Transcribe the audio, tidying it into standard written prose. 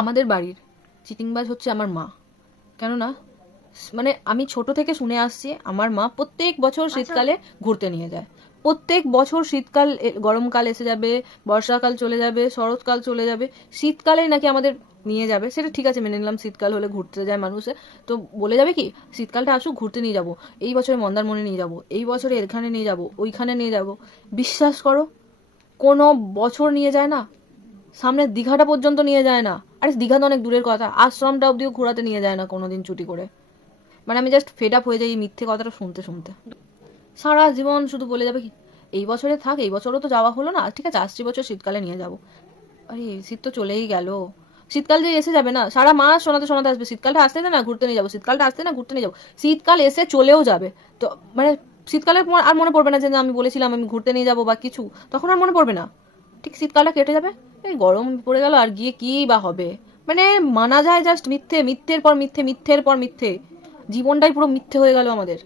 আমাদের বাড়ির চিটিংবাজ হচ্ছে আমার মা। কেননা মানে আমি ছোট থেকে শুনে আসছি আমার মা প্রত্যেক বছর শীতকালে ঘুরতে নিয়ে যায়। প্রত্যেক বছর শীতকাল গরমকাল এসে যাবে, বর্ষাকাল চলে যাবে, শরৎকাল চলে যাবে, শীতকালেই নাকি আমাদের নিয়ে যাবে। সেটা ঠিক আছে, মেনে নিলাম শীতকাল হলে ঘুরতে যায় মানুষে, তো বলে যাবে কি শীতকালটা আসুক ঘুরতে নিয়ে যাব, এই বছরে মন্দারমণি নিয়ে যাব, এই বছরে এখানে নিয়ে যাব, ওইখানে নিয়ে যাব। বিশ্বাস করো কোনো বছর নিয়ে যায় না, সামনের দীঘাটা পর্যন্ত নিয়ে যায় না। আরে দীঘা তো অনেক দূরের কথা, আশ্রমটা অব্দিও ঘোরাতে নিয়ে যায় না কোনোদিন ছুটি করে। মানে আমি জাস্ট ফেড আপ হয়ে যাই এই মিথ্যে কথাটা শুনতে শুনতে। সারা জীবন শুধু বলে যাবে কি এই বছরে থাক, এই বছরও তো যাওয়া হলো না, ঠিক আছে আসছে বছর শীতকালে নিয়ে যাব। আরে শীত তো চলেই গেল, শীতকাল যে এসে যাবে না, সারা মাস শোনাতে শোনাতে আসবে শীতকালটা আসতে না ঘুরতে নিয়ে যাবো, শীতকালটা আসতে না ঘুরতে নিয়ে যাবো, শীতকাল এসে চলেও যাবে। তো মানে শীতকালের পর আর মনে পড়বে না যে না আমি বলেছিলাম আমি ঘুরতে নিয়ে যাবো বা কিছু, তখন আর মনে পড়বে না। ঠিক শীতকালটা কেটে যাবে, এই গরম পড়ে গেল, আর গিয়ে কি বা হবে। মানে মানা যায় জাস্ট মিথ্যে, মিথ্যের পর মিথ্যে, মিথ্যের পর মিথ্যে, জীবনটাই পুরো মিথ্যে হয়ে গেল আমাদের।